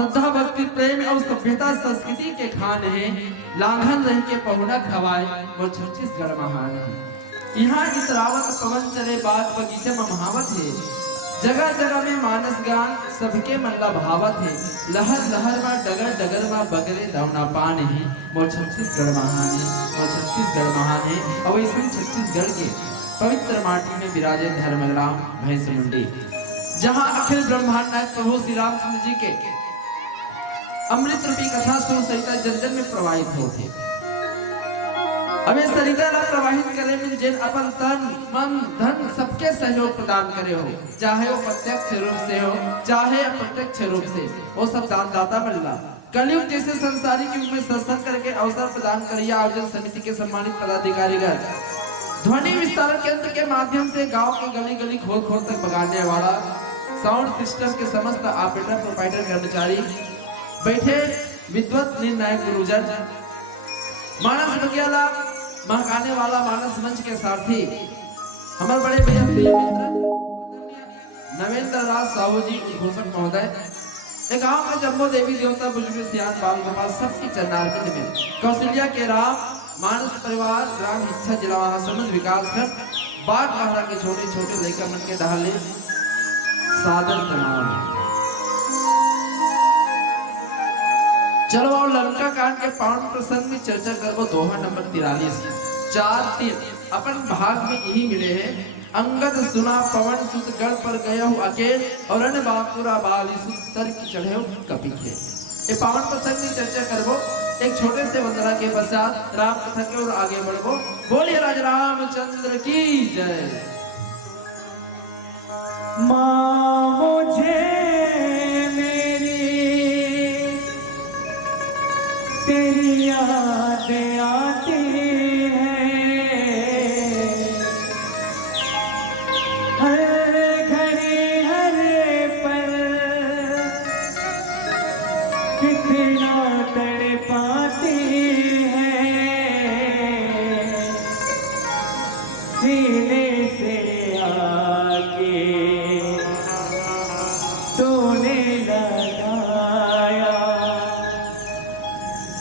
श्रद्धा भक्ति प्रेम और सभ्यता संस्कृति के खान है, लांघन रह के पहुनक हवाए वो छत्तीसगढ़ महान है। यहाँ इतरावत पवन चले बाग बगीचे में महावत है, जगह जगह में मानस गान सबके मन ला भावत है। लहर लहर में डगर डगर में बगरे दौना पान है, वो छत्तीसगढ़ महान है, वो छत्तीसगढ़ महान है। और इसी छत्तीसगढ़ के पवित्र माटी में विराजे धर्मग्राम भैंस मुंडी, जहाँ अखिल ब्रह्मांड नायक प्रभु श्री रामचंद्र जी के अमृत रूपी कथा सुन सहिता जन में प्रवाहित होते। अबे सरिता ला प्रवाहित करे में जिन अपन तन मन धन सबके सहयोग प्रदान करे हो, चाहे वो प्रत्यक्ष रूप से हो चाहे अप्रत्यक्ष रूप से, वो सब दानदाता बल्ला। कलयुग जैसे संसारिक युग में सत्संग करके अवसर प्रदान करिए आयोजन समिति के सम्मानित पदाधिकारीगण। ध्वनि विस्तार केंद्र के माध्यम से गांव के गली गली खोल खोल तक बगाने वाला साउंड सिस्टम के समस्त ऑपरेटर प्रोपाइटर कर्मचारी, बैठे विद्वत निर्णायक गुरुजन, मानस बगियाला महकाने वाला मानस मंच के सारथी, हमारे बड़े भैया प्रिय मित्र नवेंद्र राज साहू जी घोषक महोदय, एक गांव का जम्बो देवी देवता बुजुर्ग सियान बाल गोपाल सबकी चरणार्पित में कौशल्या के राम मानस परिवार ग्राम इच्छा जिला महासमुंद विकास खंड बाग महारा के छोटे छोटे लड़का मन के ढाले सादर प्रणाम। चलो और लड़का कांड के पावन प्रसंग में चर्चा करो। दोहा नंबर 43 4-3 अपन भाग में यही मिले हैं। अंगद सुना पवन सुत गढ़ पर गया हूँ अकेल, और अन बापुरा बाली सुत तर की चढ़े हूँ कपी के। ये पावन प्रसंग में चर्चा करबो एक छोटे से वंदना के पश्चात राम कथा के और आगे बढ़बो। बोलिए राजा रामचंद्र की जय। माँ मुझे तेरी याद आती है, हर घड़ी हर पल कितना तड़पाती है, सीने से आके तूने लगाया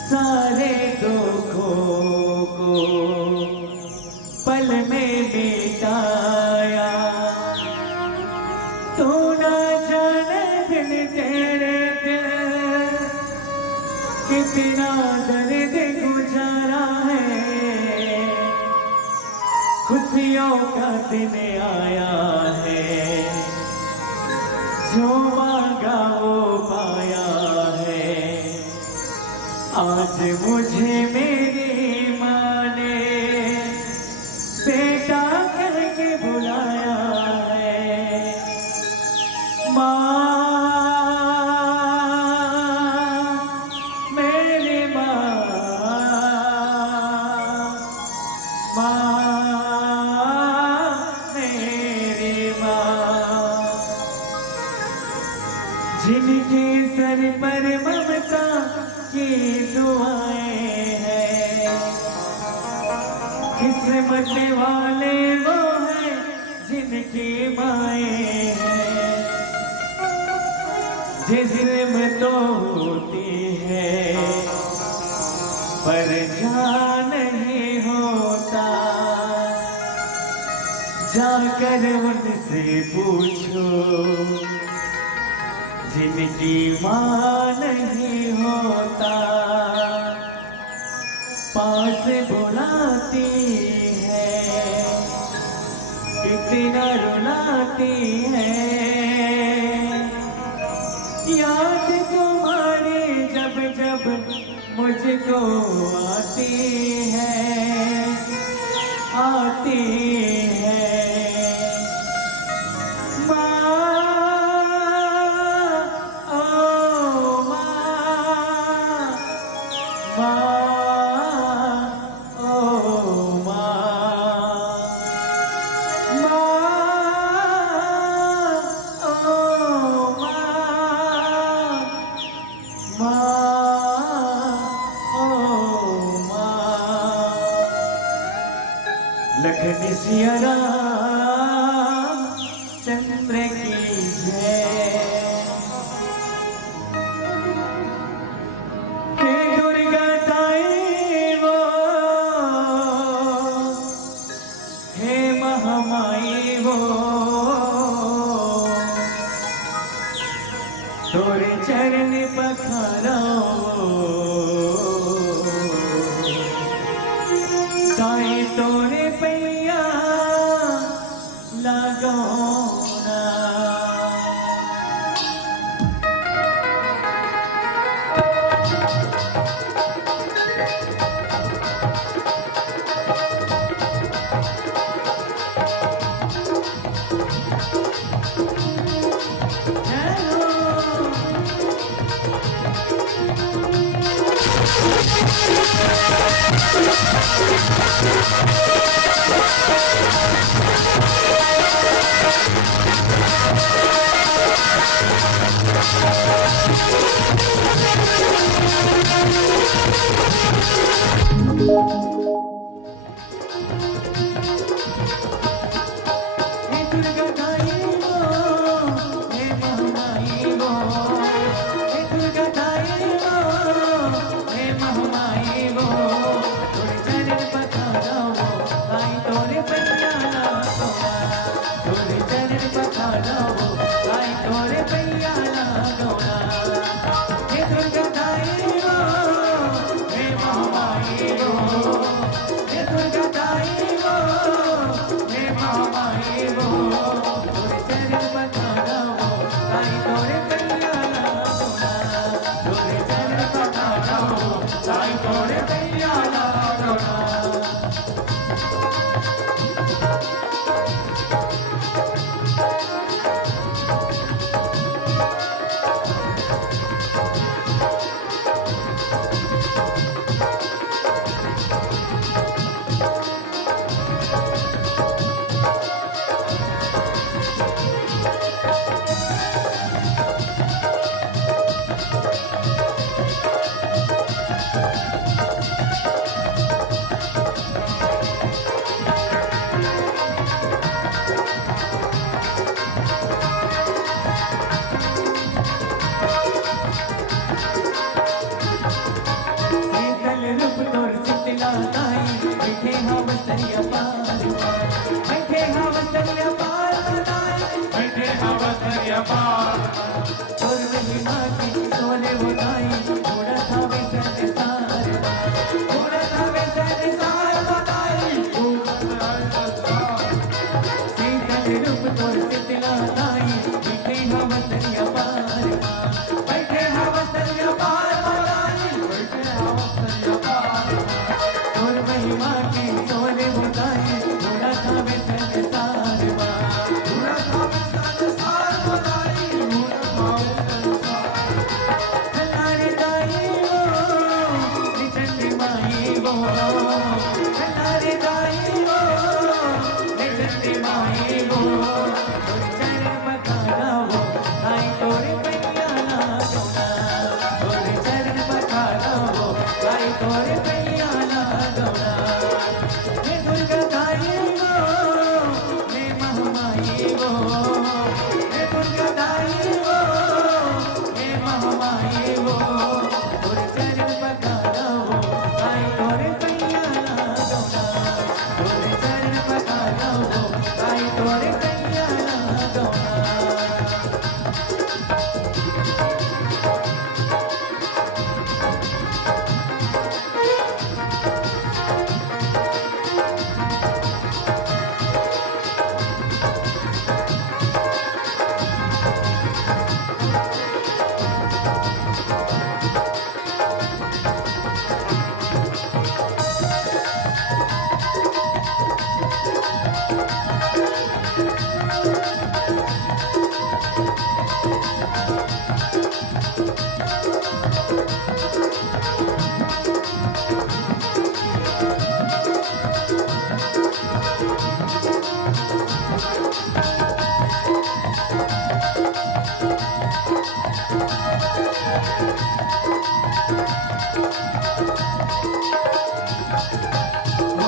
सारे दुखों को पल में मिटाया। तू ना जाने दिन तेरे दिल कितना दर्द गुजारा है, खुशियों का दिन आया है, जो मांगा वो पाया है। आज मुझे मेरी माँ ने बेटा करके बुलाया है। माँ मेरी माँ, माँ मेरी माँ, जिनके सर पर ममता की दुआएं हैं, किस्मत वाले वो हैं जिनकी माएं हैं। जिस्म तो होती है पर जान नहीं होता, जाकर उनसे पूछो जिनकी माँ नहीं होता। पास बुलाती है कितना रुलाती है, याद तुम्हारी जब जब मुझको आती है, आती है। लखन सिया राम चंद्र की जय। पखारो ताई तोरे पैया लगोना।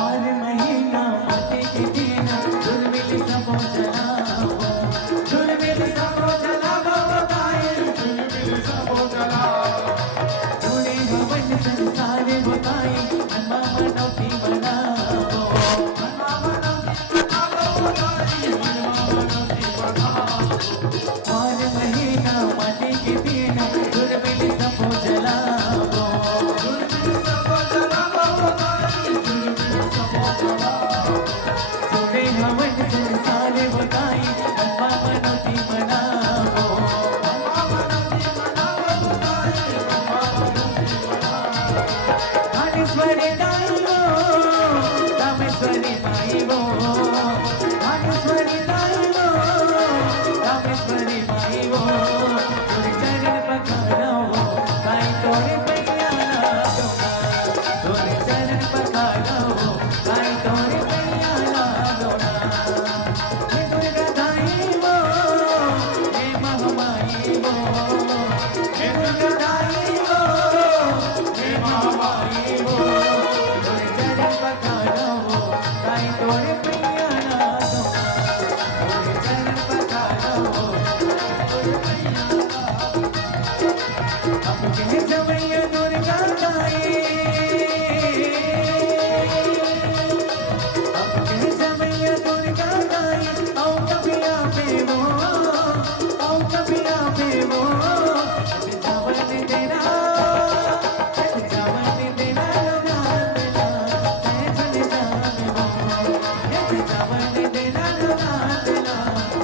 और महीना माटी के दिन अब कह जमैया दुर्गा गाई, अब कह जमैया दुर्गा गाई, आओ कभी आपे वो, आओ कभी आपे वो, जावन देना, जावन देना लगा देना, मैं चले जावे वो, जावन देना लगा देना,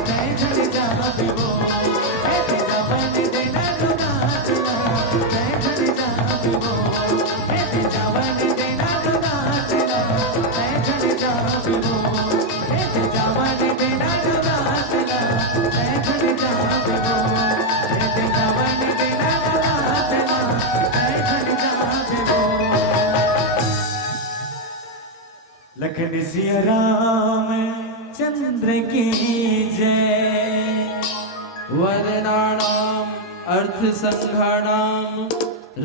मैं चले जावे वो, जावन देना लगा देना, मैं चले जावे वो, जावन देना लगा देना, मैं चले जावे वो, जावन देना लगा देना, मैं चले जावे वो, जावन देना लगा देना, मैं चले जावे वो। लखन सिया राम चंद्र की जय। वर्णानाम अर्थ संघानाम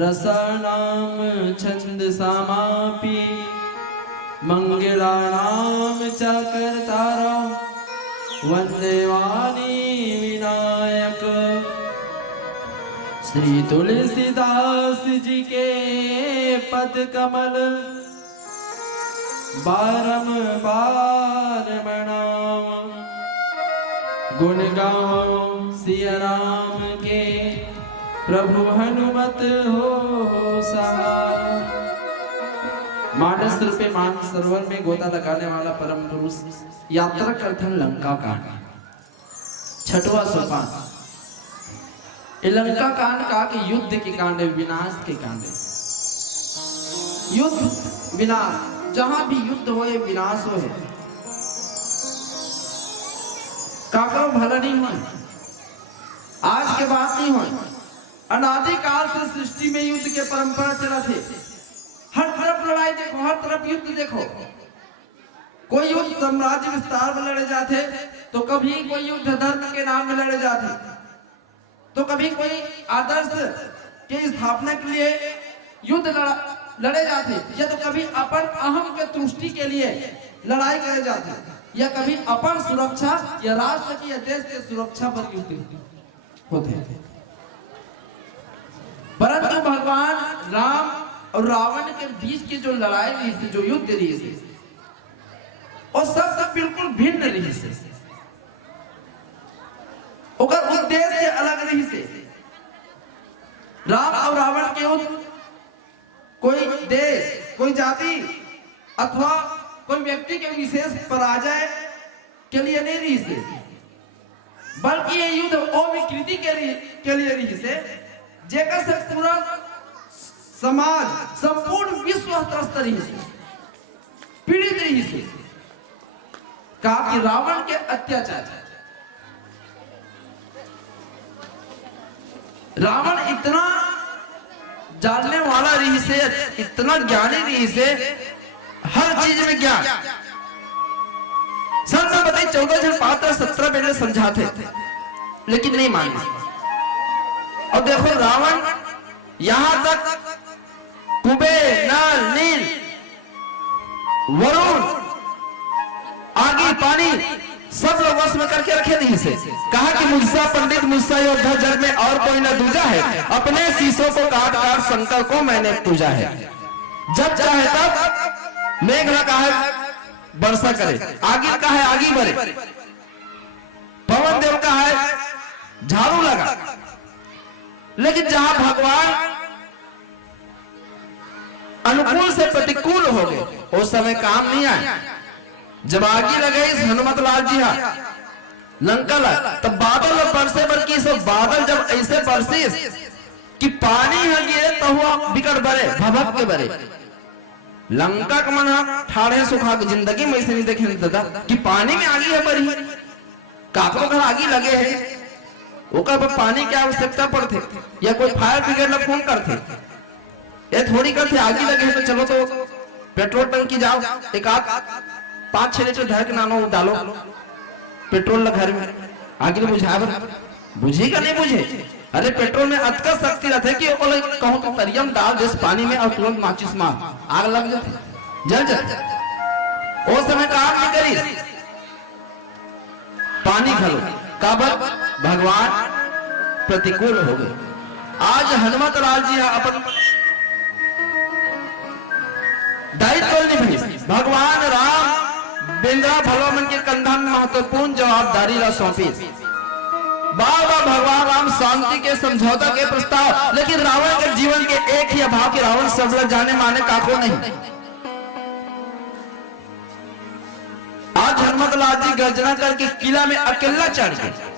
रसानाम छंद सामापि मंगलानाम च कर्तारा वंदे वाणी विनायक। श्री तुलसीदास जी के पद कमल बारंबार मनाओ, गुण गाओ सिया राम के प्रभु हनुमत हो सहाय। मानस रूपे मानस सरोवर में गोता लगाने वाला परम पुरुष यात्रा करते हैं लंका कांड, छठवां सोपान। ये लंका कांड का कि युद्ध के कांड है, विनाश के कांड है। युद्ध विनाश, जहां भी युद्ध हो विनाश हो, काकरो भला नहीं हो, आज के बात नहीं हो। अनादिकाल से सृष्टि में युद्ध के परंपरा चला थे। हर तरफ लड़ाई देखो, हर तरफ युद्ध देखो। कोई युद्ध साम्राज्य विस्तार में लड़े जाते, तो कभी कोई युद्ध धर्म के नाम में लड़े जाते, तो कभी कोई आदर्श के स्थापना के लिए युद्ध लड़े जाते, या तो कभी अपन अहम के तुष्टि के लिए लड़ाई करे जाते, या कभी अपन सुरक्षा या राष्ट्र की या देश के सुरक्षा पर युद्ध होते। परंतु भगवान राम और रावण के बीच की जो लड़ाई रही थी, जो युद्ध रही थी, और सब बिल्कुल भिन्न रही थी। उद्देश्य अलग रही से। राम और रावण के युद्ध कोई देश, कोई जाति अथवा कोई व्यक्ति के विशेष पराजय के लिए नहीं रही से, बल्कि ये युद्ध ओ विकृति के लिए रही से, जेकर से पूरा समाज, संपूर्ण विश्व त्रस्त रही से, पीड़ित रही से। कहा कि रावण के अत्याचार, रावण इतना जानने वाला रही से, इतना ज्ञानी रही से, हर चीज में ज्ञान। संत बताइए 14 जन पात्र 17 बेटे समझाते, लेकिन नहीं माने। और देखो रावण यहां तक कुबेर, नल, नील, वरुण, आगे पानी सब लोग वश में करके रखे नहीं से। कहा कि मुझसा पंडित, मुझसा योद्धा जग में और कोई न दूजा है, अपने शीशों को काट काट शंकर को मैंने पूजा है। जब चाहे तब मेघ लगा है वर्षा करे, आगे का है आगे बढ़े, पवन देव का है झाड़ू लगा। लेकिन जहां भगवान अनुकूल से प्रतिकूल हो गए, उस समय काम नहीं आया। जब आगे लगे इस हनुमत लाल जी लंका तब बादल बरसे, बल्कि सब बादल जब ऐसे बरसे कि पानी गिरे तो हुआ बिकट बरे, भभक के बरे। लंका का मन ठाड़े सुखा के जिंदगी में ऐसे नहीं देखे दादा कि पानी में आगी है बरी, काकरो घर आगी लगे है, ओकर पानी की आवश्यकता पड़ते, या कोई फायर ब्रिगेड ला फोन करते, ये थोड़ी करते आगी लगे है तो चलो तो पेट्रोल टंकी जाओ, एक आध 5-6 लीटर धर के नानो डालो पेट्रोल घर में, आगे बुझा बुझेगा नहीं बुझे। अरे पेट्रोल में अतका शक्ति रहता है कि कहूं तो तरियम डाल जिस पानी में और तुरंत माचिस मार, आग लग जाती, जल जाती। उस समय काम नहीं करी, पानी घलो काबर भगवान प्रतिकूल हो गए। आज हनुमत लाल जी अपन दायित्व निभाई। भगवान राम बिंद्रा भगवान के कंधा में महत्वपूर्ण जवाबदारी ला सौंपी। बाबा भगवान राम शांति के समझौता के प्रस्ताव, लेकिन रावण के जीवन के एक ही अभाव के रावण सब जाने माने काको नहीं। आज हनुमत लाल जी गर्जना करके किला में अकेला चढ़ गए।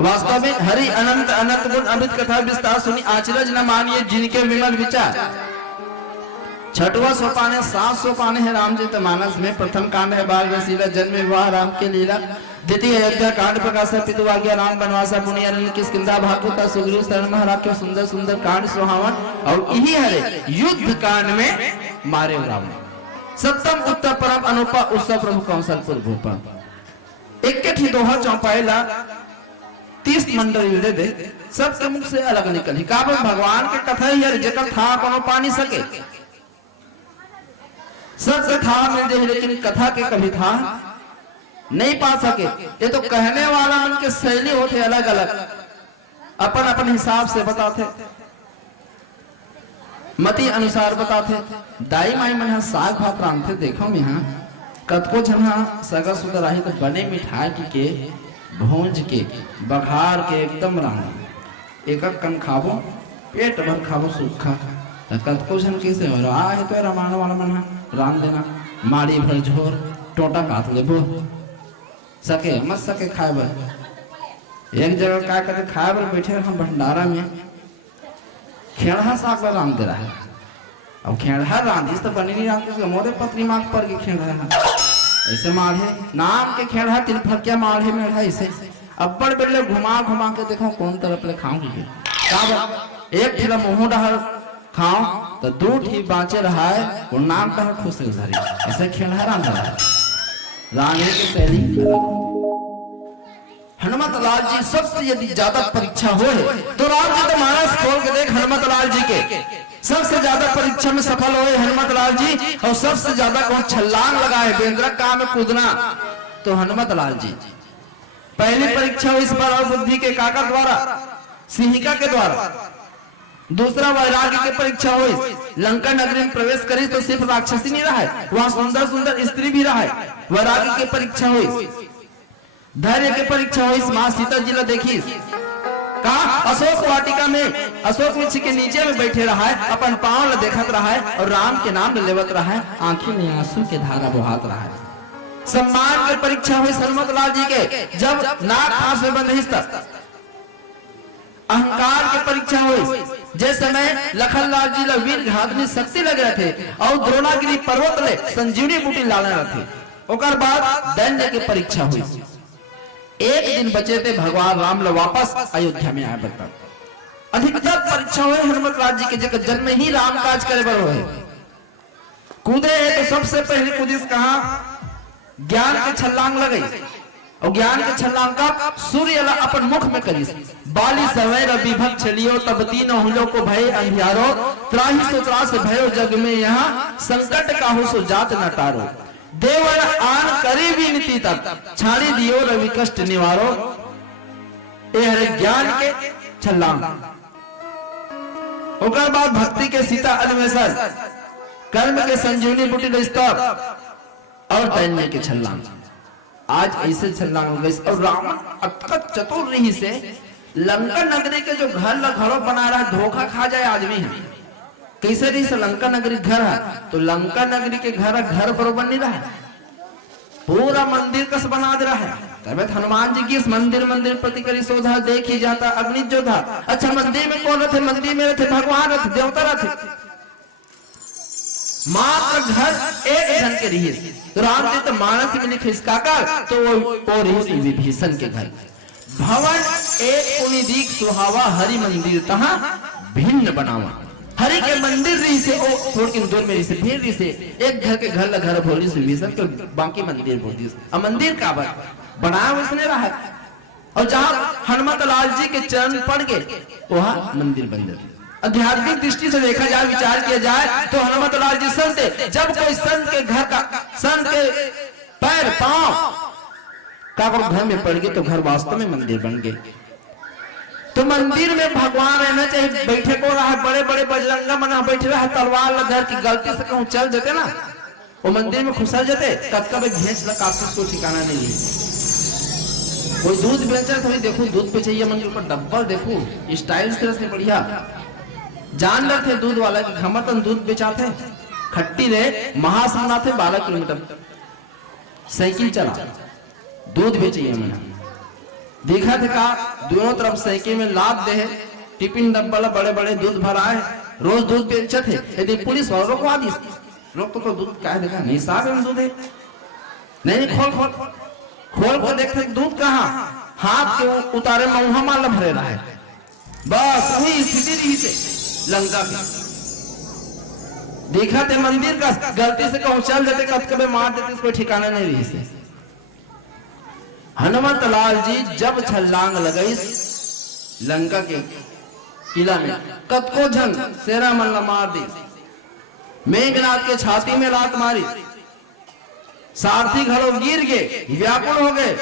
वास्तव में हरि अनंत अनंत गुण अमित कथा विस्तार सुनी आचरज न मानिए जिनके विमल विचार। छठवा सोपान है, 7 सोपान है रामचरित मानस में। प्रथम कांड है बाल रसीला, जन्म विवाह राम के लीला। द्वितीय अयोध्या कांड प्रकाशा, पितु आज्ञा राम बनवासा, मुनि अनिल किष्किंधा भागवता सुग्रीव शरण महाराज। सुंदर सुंदर कांड सुहावन। और यही हरे युद्ध कांड में मारे रावण। सप्तम उत्तर परम अनुपा उत्सव प्रभु कौशलपुर भूपा। एक दोहा चौपाइला 30 मंडल दे दे सबके मुख से अलग निकली। काबल भगवान के कथा ही है जेकर था कोनो पानी सके। सबसे था मिल जाए लेकिन कथा के कभी था नहीं पा सके। ये तो कहने वाला मन के शैली होते अलग अलग, अपन अपन हिसाब से बताते, मति अनुसार बताते। दाई माई मन साग भात रांधते देखो यहाँ कतको झना सगा सुगर आही तो बने मिठाई के भूंज के बघार के एकदम रांध एक कन खाबो पेट भर खाबो सूखा। कतको झन कैसे हो रहा है तो रामायण वाला मन रांध देना माड़ी भर झोर टोटा काट लेबो सके मत सके खाए बर। एक जगह क्या करते खाए बर बैठे हम भंडारा में खेड़ा साग रांध दे रहा है। अब खेड़ा रांधिस तो बनी नहीं रांधिस मोरे पत्नी मांग पर के खेड़ा ऐसे माढ़े नाम के खेड़ा तिल फकिया माढ़े में ऐसे अब्बड़ बेले घुमा घुमा के देखो कौन तरफ ले खाऊंगी। एक ठेला मुंह डहर खाओ तो 2 ठी बाँचे रहा है वो नाम का खुश धरी ऐसे खेड़ा रांध रहा है। रांधे की शैली हनुमत लाल जी सबसे यदि ज्यादा परीक्षा हो तो राम जी तो मानस खोल के देख हनुमत लाल जी के सबसे ज्यादा परीक्षा में सफल हुए हनुमत लाल जी। और सबसे ज्यादा कौन छलांग लगाए बेंद्रा काम में कूदना तो हनुमत लाल जी। पहली परीक्षा हुई इस पर बुद्धि के काका द्वारा सिंहिका के द्वारा। दूसरा वैराग्य की परीक्षा हुई लंका नगरी में प्रवेश करी तो सिर्फ राक्षसी नहीं रहा है वहां सुंदर सुंदर स्त्री भी रहा है। वैराग्य की परीक्षा हुई। धैर्य की परीक्षा हुई मां सीता जी ला देखी कहा अशोक वाटिका में अशोक वृक्ष के नीचे में बैठे रहा है अपन पांव ला देखत रहा है और राम के नाम लेवत रहा है आंखों में आंसू के धारा बहात रहा है। सम्मान की परीक्षा हुई हनुमत लाल जी के जब नाक फांस में बंद हिस्सा। अहंकार की परीक्षा हुई जिस समय लखन लाल जी ला वीर घातनी शक्ति लग रहे थे और द्रोणागिरी पर्वत ले संजीवनी बूटी लाने थे। ओकर बाद दैन्य की परीक्षा हुई। एक दिन बचे थे भगवान राम ला वापस अयोध्या में आए बता। अधिकतर परीक्षा हुए हनुमत लाल जी के जगह जन्म ही राम काज करे बर होए। कूदे है तो सबसे पहले कूदिस कहा ज्ञान के छलांग लगई और ज्ञान के छलांग का सूर्य ला अपन मुख में करिस। बाली समय रवि भक्त चलियो तब तीन हुलो को भय अंधियारो त्राही सो त्रास भयो जग में यहाँ संकट काहू सो जात न टारो देवर आन करी भी नीति तब छाड़ी दियो रवि कष्ट निवारो। ए हरे ज्ञान के छलांग। ओकर बाद भक्ति के सीता अन्वेषण कर्म के संजीवनी बूटी स्तव और दैन्य के छलांग। आज ऐसे छलांग हो गई और रावण अत्यंत चतुर रही से लंका नगरी के जो घरों बना रहा है धोखा खा जाए आदमी है। कैसे रही से लंका नगरी घर है तो लंका नगरी के घर बरोबर नहीं रहा पूरा मंदिर कस बना दे रहा है। तब हनुमान जी की इस मंदिर प्रति करी शोधा देख ही जाता अग्नि जोधा। अच्छा मंदिर में कौन रहते? मंदिर में रहते भगवान रहते देवता रहते। मात्र घर एक जन के रही तो राम जी तो मानस में लिखे इसका तो वो रही विभीषण के घर। भवन एक पुनिदीक सुहावा हरि मंदिर तहा भिन्न बनावा। हरि के मंदिर रही से ओ थोड़ी दूर में रही से फिर रही से एक घर के घर भोली से विभीषण के बाकी मंदिर बोली। अब मंदिर का बनाया उसने रहा और जहां हनुमत लाल जी के चरण पड़ गए वहां मंदिर बन जाते। आध्यात्मिक दृष्टि से देखा जाए विचार किया जाए तो हनुमत लाल जी संत जब कोई संत के घर का संत के पैर पांव का घर में पड़ गए तो घर वास्तव में मंदिर बन गए। तो मंदिर में भगवान रहना चाहिए, बैठे को रहा बड़े बड़े बजरंगा मना बैठे रहा तलवार लगर की गलती से कहूं चल जाते ना वो मंदिर में खुसल जाते तब कभी भेज लगा को ठिकाना नहीं है। कोई दूध बेचा तो देखो दूध पे चाहिए मंदिर पर डब्बल देखो स्टाइल से बढ़िया जान रहे थे दूध वाला की घमतन दूध बेचाते खट्टी रे महासमना थे 12 किलोमीटर साइकिल चला दूध बेचिए मैंने देखा थे का दोनों तरफ साइकिल में लाद दे टिफिन डब्बा बड़े बड़े दूध भराए रोज दूध बेचते थे। यदि पुलिस वालों को आदि लोग तो दूध क्या देखा नहीं साहब दूध है नहीं खोल खोल को देखते दूध कहाँ हाथ के उतारे मऊहा माल भरे रहा है बस वही स्थिति रही से लंका की देखा थे मंदिर का गलती से कहूं चल देते कब कभी मार देते कोई ठिकाना नहीं रही से। हनुमत लाल जी जब छलांग लगाई लंका के किला में कतको झंग सेरा मल्ला मार दी मेघनाथ के छाती में लात मारी सारथी घरों गिर गए व्याकुल हो गए।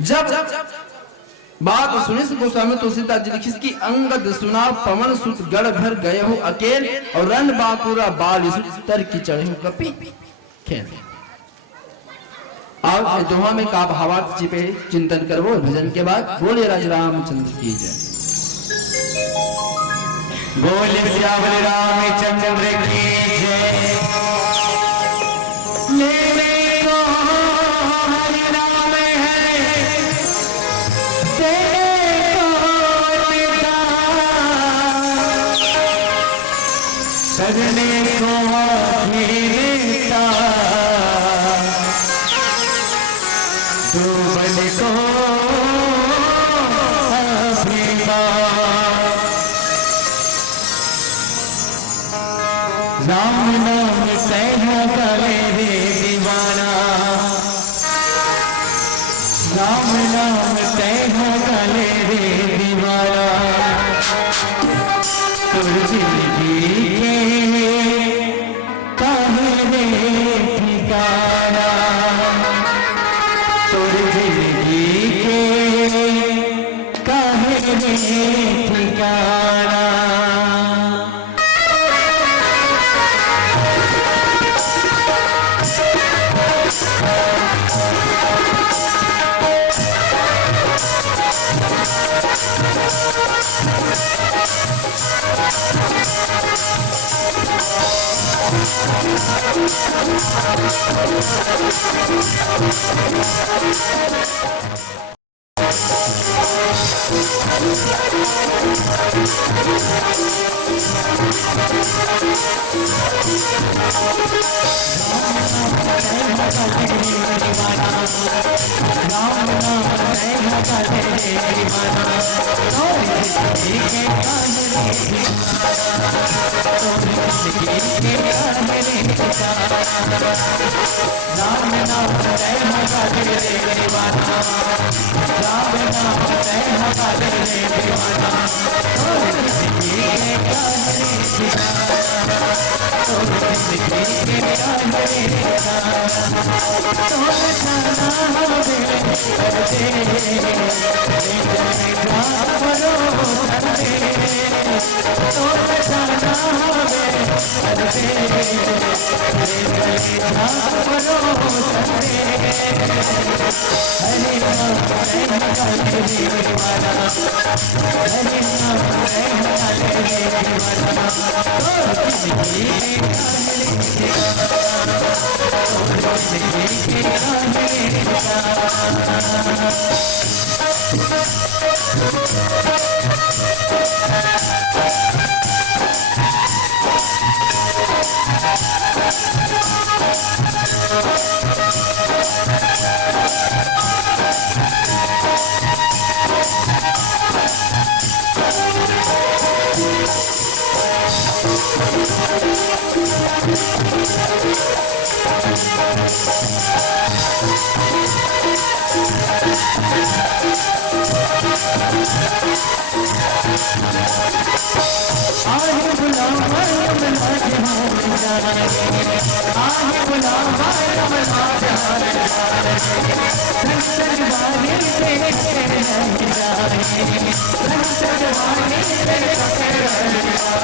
जब बात सुनी गोस्वामी तुलसीदास जी लिखी कि अंगद सुना पवन सुत गढ़ भर गए हो अकेल और रन बांकुरा बाल तर की चढ़े हो कपी खेल। अब दोहा में का भावार्थ छिपे चिंतन करो भजन के बाद बोले राज रामचंद्र की जय बोले सियावर रामचंद्र की जय। मेरे को हरि नाम है तेरे को पिता सजने को मिलता तू बन को राम नाम सहना करे रे दीवाना राम नाम सहना करे रे दीवाना तुर जिंदगी के काहे रे ठिकाना तुर जिंदगी के काहे रे ठिकाना। आहे बुलावा यमना जहान जाए, आहे बुलावा यमना जहान जाए, संग वाले तेरे नहीं जाए, संग वाले तेरे नहीं जाए।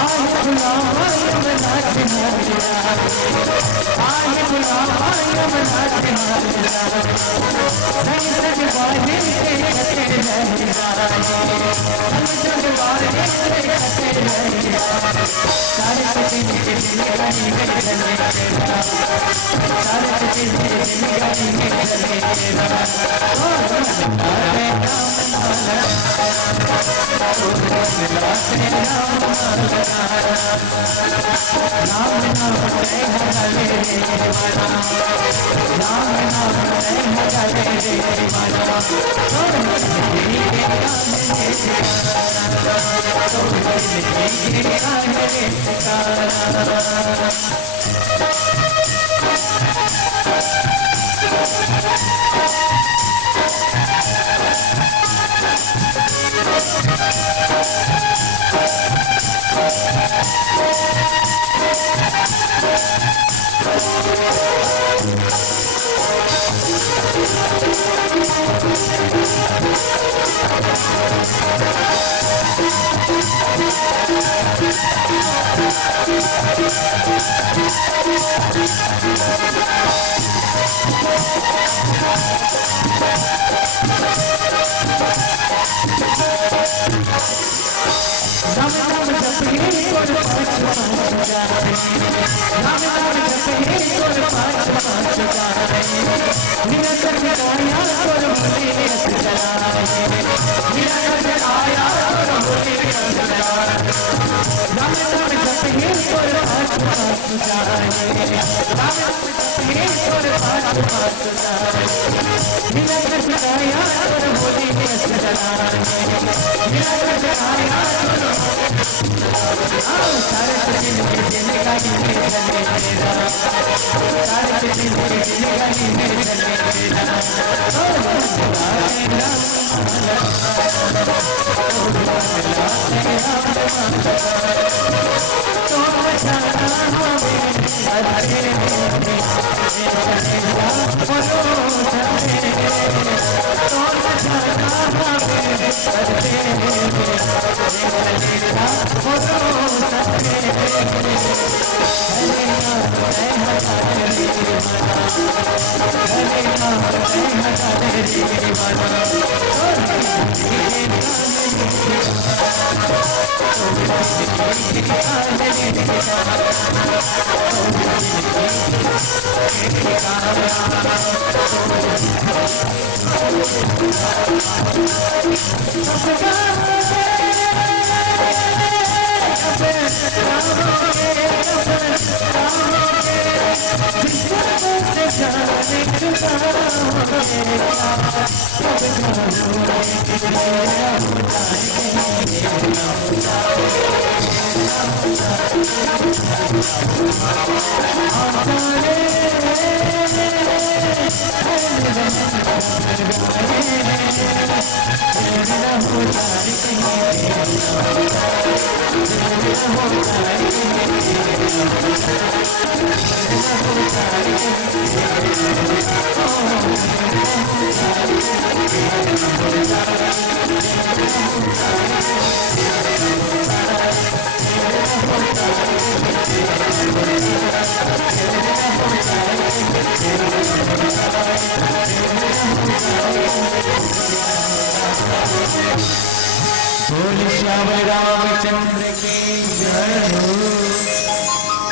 आहे बुलावा यमना जहान जाए, आहे बुलावा यमना जहान जाए, संग वाले तेरे नहीं जाए, संग वाले तेरे नहीं जाए। सारे सपने मेरे जिंदगानी में चले तेरा, सारे सपने मेरे जिंदगानी में चले तेरा। राम नाम जय हरे दीवाना, राम नाम जय हरे दीवाना,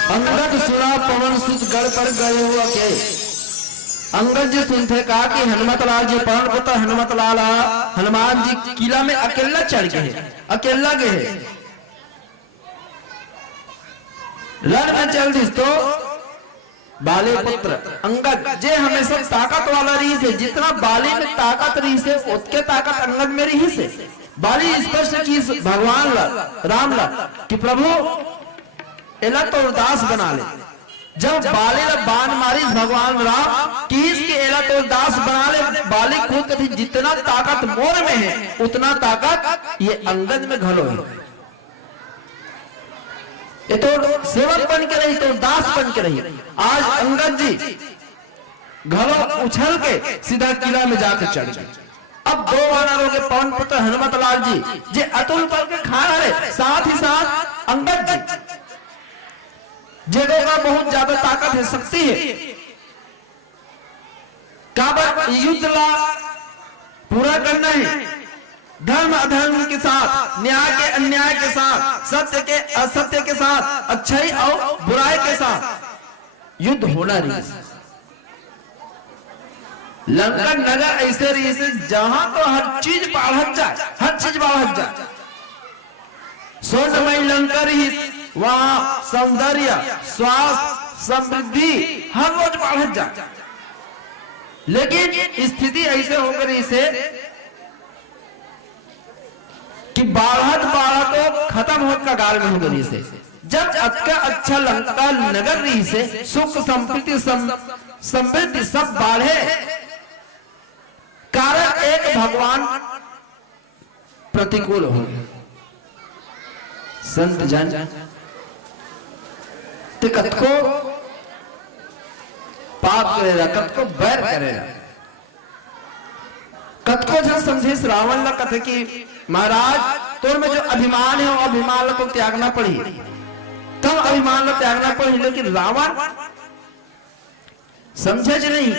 अंगद सुना पवन सुत गढ़ पर गए हुआ के अंगद जी सुनते कहा कि हनुमत लाल जी पवन पुत्र हनुमत लाल हनुमान जी किला में अकेला चढ़ गए, अकेला गए रण में चल दिस तो बाले पुत्र अंगद जे हमेशा ताकत वाला रही से, जितना बाली में ताकत रही से उसके ताकत अंगद में रही से। बाली स्पष्ट की भगवान ला राम ला कि प्रभु एला तो उदास बना ले, जब बाली ला बाण मारी भगवान राम किस के एला तो दास बना ले बाली खुद कथी जितना ताकत मोर में है उतना ताकत ये अंगद में घलो है। ये तो सेवक बन के रही तो दास बन के रही। आज अंगद जी घरों उछल के सीधा किला में जाकर चढ़ गए। अब दो वानरों के पवन पुत्र हनुमत लाल जी जे अतुल बल के खा रहे, साथ ही साथ अंगद जी जेगो का बहुत ज्यादा ताकत है, शक्ति है। काबर युद्ध ला पूरा करना है, धर्म अधर्म के साथ, न्याय के अन्याय के साथ, सत्य के असत्य के साथ, अच्छाई और बुराई के साथ युद्ध होना रही। लंका नगर ऐसे रही से जहां तो हर चीज बढ़त जाए, हर चीज बढ़त जाए। स्वर्णमयी लंका रही, वहां सौंदर्य, स्वास्थ्य, समृद्धि हर रोज बढ़त जाए। लेकिन स्थिति ऐसे हो गई से कि बढ़त तो खत्म होने का गाल में हो गई से। जब अच्छा लंका नगर रही से सुख संपत्ति समृद्धि सब बाढ़े, कारण एक भगवान प्रतिकूल हो। संत जन ते कतको पाप करेगा, कतको बैर करेगा, कतको जन समझे रावण ला कथे कि महाराज तोर में जो अभिमान है वो अभिमान को त्यागना पड़ी, तब अभिमान को त्यागना पड़ी। लेकिन रावण समझे ज नहीं।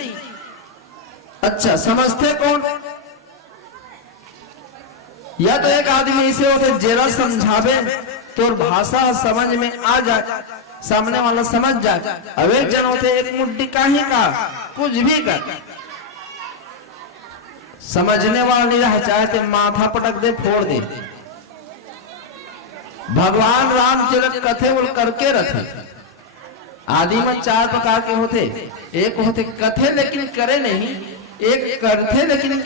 अच्छा समझते कौन? या तो एक आदमी ऐसे होते जेरा समझावे तो भाषा समझ में आ जाए, सामने वाला समझ जाए। अब एक जन होते एक मुट्ठी काहे का कुछ भी कर, समझने वाला नहीं रहा, चाहे माथा पटक दे फोड़ दे। भगवान राम तिलक कथे वो करके रखे। आदि में चार प्रकार के होते, एक होते कथे लेकिन करे नहीं, एक करते लेकिन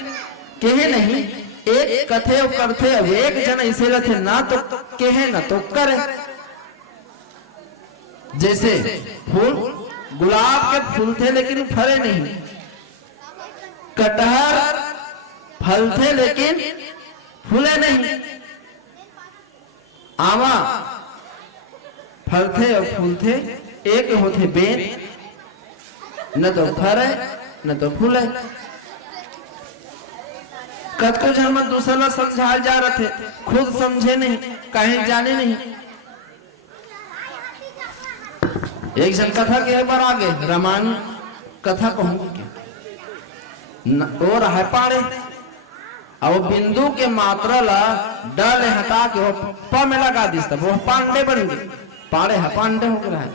कहे नहीं, एक कथे और करते। अब एक जन ऐसे रहते ना तो कहे ना तो करे। जैसे फूल गुलाब के फूल थे लेकिन फरे नहीं, कटहर फल थे लेकिन फूले नहीं, आमा फल थे और फूल थे, एक होते बेन, न तो फरे न तो फूले। कतको जन में दूसरा समझाए जा रहे थे, खुद समझे नहीं, कहीं जाने नहीं। एक जन कथा के बार आगे रामायण कथा कहूंगी और है पाड़े और बिंदु के मात्रा ला डल हटा के वो प में लगा दिस वो पांडे बन गए। पाड़े है पांडे हो गए।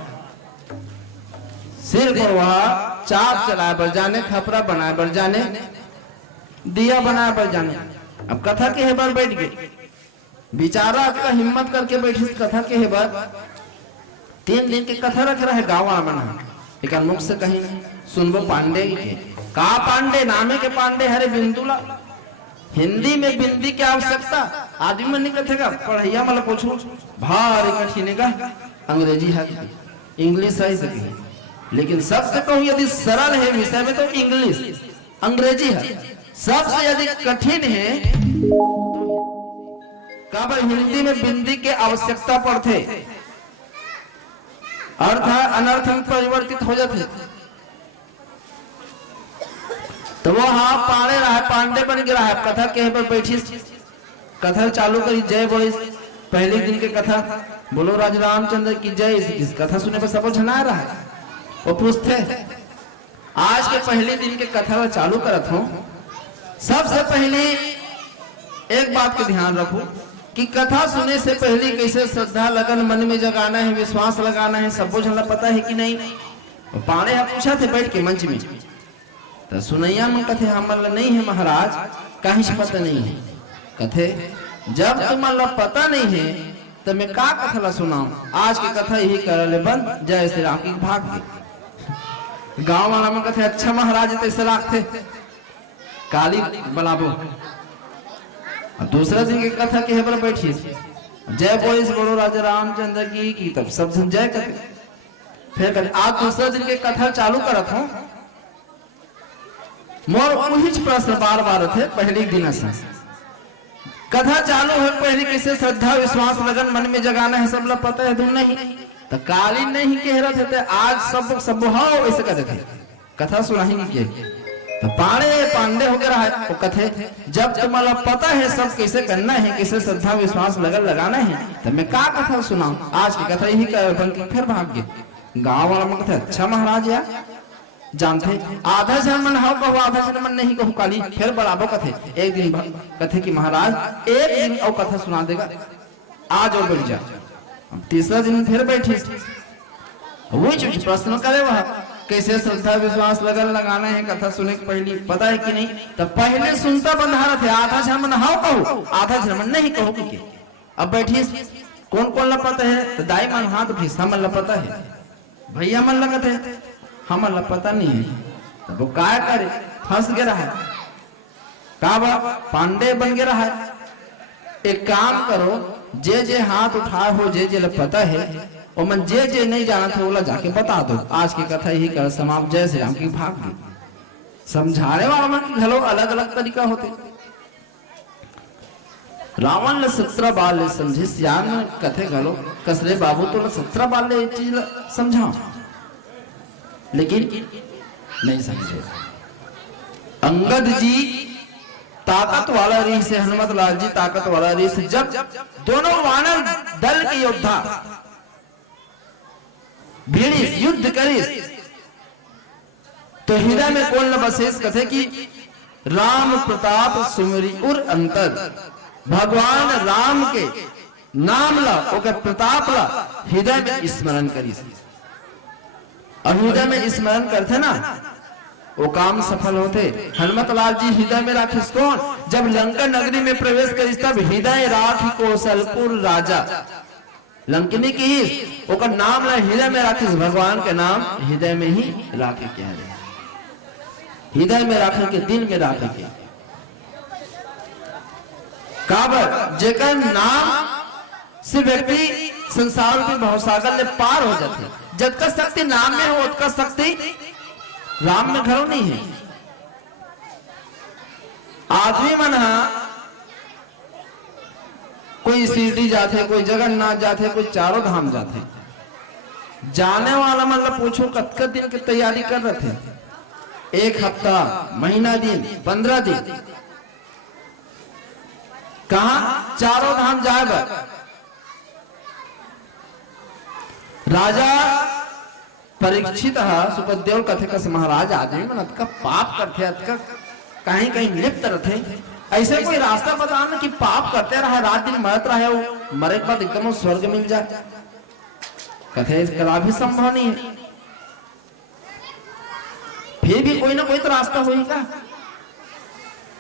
सिर्फ वह चाप चलाए बर जाने, खपरा बनाए बर जाने, दिया बनाए बर जाने। अब कथा के हेबर बैठ गए, बेचारा आपका हिम्मत करके बैठी कथा के हेबर 3 दिन की कथा रख रहा है गाँव आमना। एक मुख से कहीं सुनबो पांडे के का पांडे नामे के पांडे हरे बिंदुला। हिंदी में बिंदी की आवश्यकता आदमी में निकल थे पढ़ैया मतलब पूछू भारी कठिन का अंग्रेजी है, इंग्लिश है सके। लेकिन सबसे कहूं यदि सरल है विषय में तो इंग्लिश, अंग्रेजी है। सबसे यदि कठिन है काबर हिंदी में बिंदी की आवश्यकता पड़ते, अर्थ अनर्थ में परिवर्तित हो जाते। तो वो हाँ पाड़े रहा, पांडे बन गया है। कथा के पर बैठी कथा चालू करी, जय बोली। पहले दिन के कथा बोलो राज रामचंद्र की जय। इस कथा सुनने पर सब झना रहा है। वो पूछते आज के पहले दिन के कथा में चालू करत हूं। सबसे पहले एक बात का ध्यान रखो कि कथा सुनने से पहले कैसे श्रद्धा लगन मन में जगाना है, विश्वास लगाना है, सब झना पता है कि नहीं। पाड़े आप पूछा थे बैठ के मंच में तो सुनैया में कथे हमला नहीं है महाराज, कहीं से पता नहीं है। कथे जब तुम्हारा पता नहीं है तो मैं का कथा ला सुनाऊं। आज की कथा यही करले बंद, जय श्री राम की भाग गई। गांव वाला में कथे अच्छा महाराज तैसे राखते काली बलाबो। दूसरा दिन की कथा के पर बैठी जय बोलिस बोलो राजा रामचंद्र की तब सब जय करते। फिर कर आज दूसरे दिन के कथा चालू करत हूं मोर वही प्रश्न बार बार थे पहले दिन से कथा चालू है पहले कैसे श्रद्धा विश्वास लगन मन में जगाना है सब लोग पता है तुम नहीं तो कालीन नहीं कह रहे थे आज सब सब ऐसे कहते थे कथा सुनाएंगे के तो पांडे हो गया है वो कथे जब तुम्हारा पता है सब कैसे करना है कैसे श्रद्धा विश्वास लगन लगाना है तो मैं क्या कथा सुनाऊं आज की कथा यही बन के फिर भाग गए गाँव वाला में कथे अच्छा महाराज यार जानते आधा जन्मन हाउ कहो आधा जन्मन नहीं कहो काली फिर बराबर कथे एक दिन कथे कि महाराज एक दिन और कथा सुना देगा आज और बढ़ जा तीसरा दिन फिर बैठी वही प्रश्न करे वह कैसे श्रद्धा विश्वास लगन लगाना है कथा सुने के पहले पता है कि नहीं तो पहले सुनता बंधारा थे आधा जन्मन हाउ कहो आधा जन्मन नहीं कहो कि अब बैठी कौन कौन लपता है तो दाई मन हाथ भी मन लपता है भैया मन लगत है हमारा पता नहीं है तो वो क्या करे फंस गया है का पांडे बन गया है एक काम करो जे हाथ उठाए हो जे पता है और मन जे नहीं जाना था बोला जाके बता दो आज की कथा यही कर समाप्त जय श्री राम की भाग गई समझाने वाला मन की घलो अलग अलग तरीका होते रावण ने 17 बाल ले समझे सियान कथे घलो कसरे बाबू तो 17 बाल ले चीज समझाओ लेकिन नहीं समझे अंगद जी ताकत वाला रीह से हनुमत लाल जी ताकत वाला रीह से जब दोनों वानर दल के योद्धा भीड़िस युद्ध करिस तो हृदय में कौन न बसेस कथे कि राम प्रताप सुमरी उर अंतर भगवान राम के नाम ला ओकर प्रताप ला हृदय में स्मरण करिस और हृदय में स्मरण करते ना वो काम सफल होते हनुमत लाल जी हृदय में राखिस कौन जब लंका नगरी में प्रवेश करिस तब हृदय राखी कौशलपुर राजा लंकिनी की ओकर नाम ला हृदय में राखिस भगवान के नाम हृदय में ही राखे क्या है हृदय में राखे के दिल में राखे के काबर जेकर नाम से व्यक्ति संसार के भवसागर में पार हो जाते जब का शक्ति नाम में हो उसका शक्ति राम में घरों नहीं है आदमी मन कोई शिरडी जाते कोई जगन्नाथ जाते कोई चारों धाम जाते जाने वाला मतलब पूछो कत दिन की तैयारी कर रहे थे 1 हफ्ता महीना दिन 15 दिन कहा चारों धाम जाए राजा परीक्षित सुखदेव कथे कस महाराज आदमी मन अतका पाप करते अतका कहीं कहीं लिप्त रहते ऐसे कोई रास्ता बताना कि पाप करते रहा रात दिन मरत रहे वो मरे के बाद एकदम स्वर्ग मिल जाए कथे कला भी संभव नहीं है फिर भी कोई ना कोई तो रास्ता होगा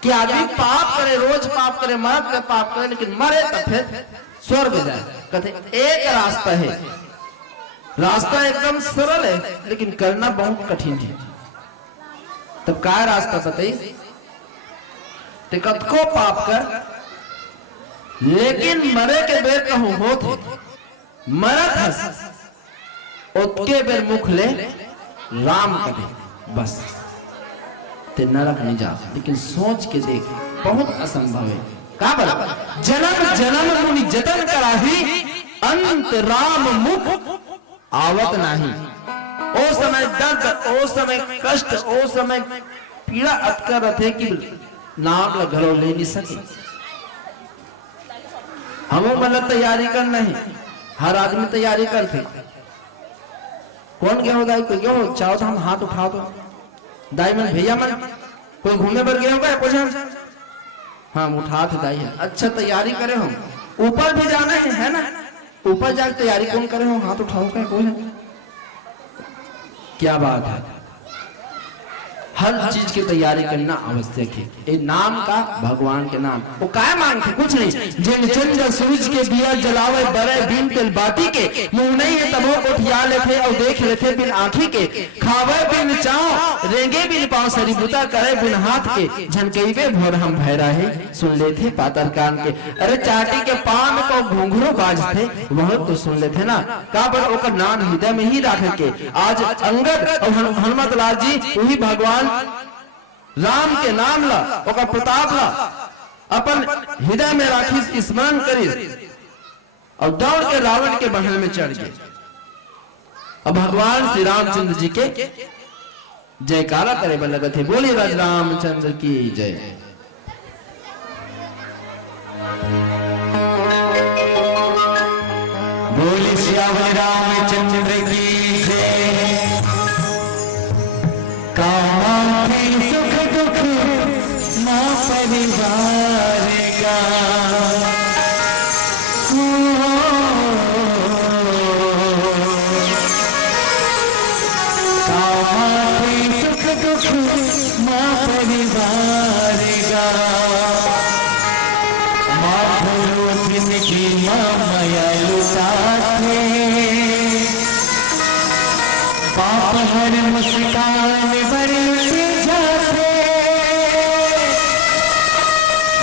कि आदमी पाप करे रोज पाप करे मरत के पाप करे लेकिन मरे तो फिर स्वर्ग जाए कथे एक रास्ता है रास्ता एकदम सरल है लेकिन करना बहुत कठिन है तब क्या रास्ता बताइए टिकट को पाप कर लेकिन मरे के बेर कहूं होते मरत हस उसके बेर मुख ले राम करे बस ते नरक नहीं जा लेकिन सोच के देख बहुत असंभव है का बराबर जन्म जन्म मुनि जतन कराही अंत राम मुख आवत नहीं ओ समय दर्द ओ समय कष्ट ओ समय पीड़ा अटकर रहे कि नाम घरों ले नहीं सके हम मतलब तैयारी करना है हर आदमी तैयारी करते कौन गया हो दाई कोई गया हो चाहो तो हम हाथ उठा दो दाई मन भैया मन कोई घूमने पर गया होगा कुछ हम उठा थे दाई है अच्छा तैयारी करे हम ऊपर भी जाना है ना ऊपर जाकर तैयारी कौन करे हो हाथ उठाओ क्या कोई क्या बात है हर चीज की तैयारी करना आवश्यक है ये नाम का भगवान के नाम वो क्या मांगते कुछ नहीं जिन चंद्र सूझ के दिया जलावे बरे बिन तेल बाती के मुंह नहीं है तबो कोठिया लेथे और देख लेथे बिन आँखी के खावे बिन चाव रेंगे बिन पाँव सरी बुता करे बिन हाथ के झनकईवे भोर हम भैरा है सुन लेथे पातर कान के। अरे चाटी के पाँव में को घुंघरू बाज थे वह तो सुन लेथे ना का पर ओकर नाम हृदय में ही राख के आज अंगद और हनुमत लाल जी वही भगवान राम के नाम ला ओकर प्रताप ला अपन हृदय में राखी स्मरण करी और दौड़ के रावण के महल में चढ़ गए। अब भगवान श्री रामचंद्र जी के जयकारा करे बन लगे थे। बोलिए राज रामचंद्र की जय। बोले श्याम रामचंद्र की जय। कामा के सुख दुख माँ परिवार का माँ परिवार का माँ भरोसिन की माँ माया लुटाते पाप हर मुस्कान बरसे जाते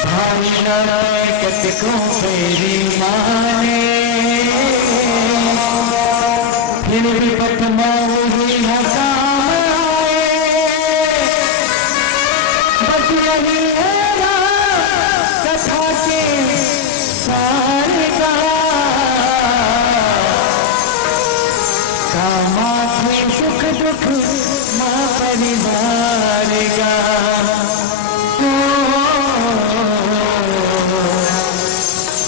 भावना कत को फेरी माने फिर भी पथमा हुई हका सुख दुख माँ परिवार का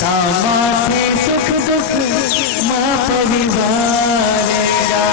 कामा के सुख दुख माँ परिवार का।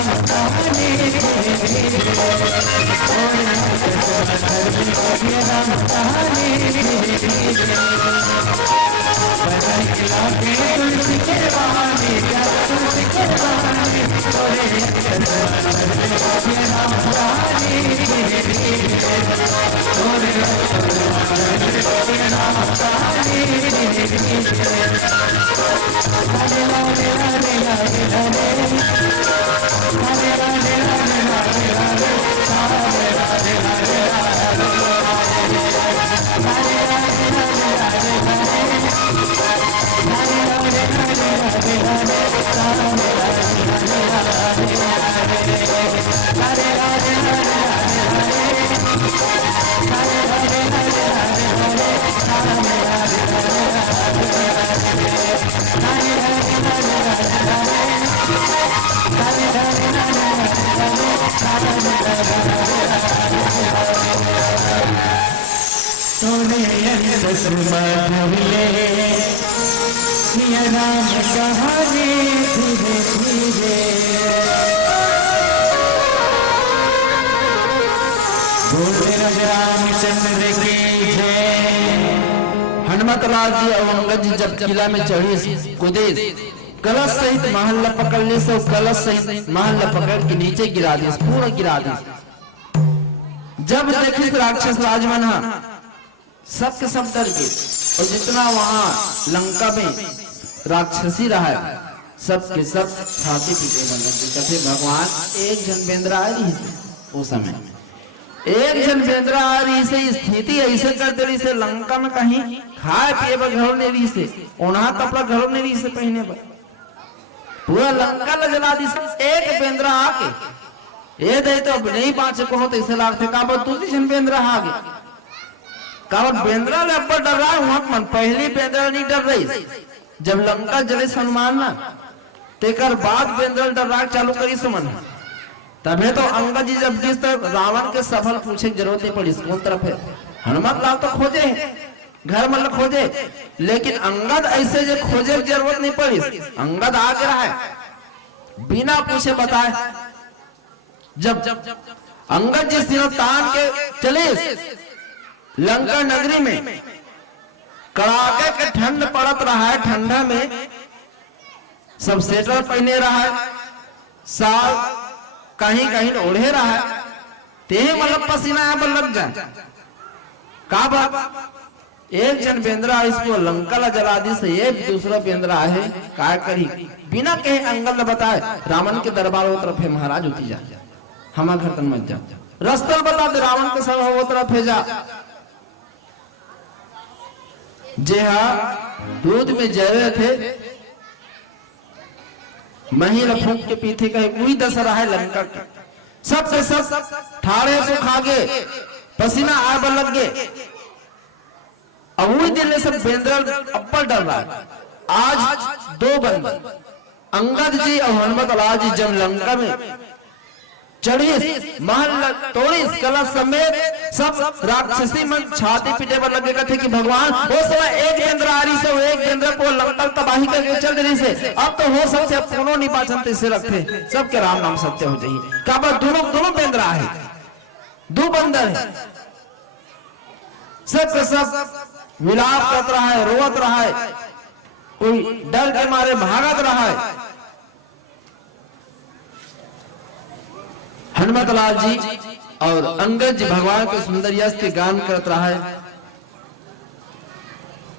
राम कहानी राम कहानी तुलसी के बहाने तुलसी के बहाने राम कहानी राम कहानी राम कहानी धीरे धीरे बोले रामचंद्र की जय। हनुमत लाल जी और अंगद जी जब किला में चढ़ी कूदे, कलश सहित महल पकड़ने से कलश सहित महल पकड़ के नीचे गिरा दी, पूरा गिरा दी। जब देखी राक्षस राजमना सबके सब डर गए, और जितना वहां लंका में राक्षसी रहा है सबके सब छाती पीटे बन लगे। कहते भगवान एक जन बेंद्रा आ रही उस समय, एक जन बेंद्रा आ रही से स्थिति ऐसे कर दे रही से लंका में कहीं खाए पिए पर घर नहीं रही से, ओढ़ा कपड़ा घर नहीं रही से पहने पर, पूरा लंका ल जला दी से। एक बेंद्रा आके ये दे तो नहीं पांच को तो इसे लाग थे का दूसरी जन बेंद्रा आगे का बेंद्रा ले अब्बा डर रहा हूं मन, पहली बेंद्रा नहीं डर रही जब लंका जले सम्मान ना तेकर बाद बेंद्रा डर रहा चालू करी सुमन। तबे तो अंगद जी जब जिस तरफ रावण के सफल पूछे की जरूरत नहीं पड़ी कौन तरफ है, हनुमत लाल तो खोजे घर मतलब खोजे, लेकिन अंगद ऐसे जो खोजे की जरूरत नहीं पड़ी। अंगद आगे रहा है बिना पूछे बताए। जब अंगद जी सिर तान के चले लंका नगरी में, कड़ाके के ठंड पड़त रहा है, ठंडा में सब स्वेटर पहने रहा है, साल कहीं कहीं ओढ़े रहा है, ते मतलब पसीना यहाँ पर लग जाए। का बात एक जन बेंद्रा इसको लंका ला जला दी से एक दूसरा बेंद्रा है काय करी बिना कहे अंगद ने बताए रावण के दरबार वो तरफ है महाराज होती जा हमारे घर तक मत जा, रास्ता बता दे रावण के सब वो तरफ है जा। जे हाँ दूध में जरे थे महिला फूंक के पीछे का वही दस रहा है लंका का, सबसे सब ठाड़े से खा गए, पसीना आब लग गए। अब वही दिन सब बेंद्रा अब्बल डर रहा है। आज दो बंदे अंगद जी और हनुमत लाल जी जब लंका में चढ़ी महल तोड़ी कला समेत सब राक्षसी मन छाती पीटे पर लगे थे कि भगवान वो समय एक बेंद्रा आ रही से एक बेंद्रा को लंका तबाही करके चल रही से, अब तो हो सकते अब कोनो नहीं पाचनते से रखते सबके राम नाम सत्य हो जाइए। काबा दोनों बेंद्रा है, दो बंदर है, सबके सब विलाप कर रहा है, रोवत रहा है, कोई डर के मारे भागत रहा है। हनुमत लाल जी और अंगद जी भगवान के सुंदर यश के गान करत रहा है।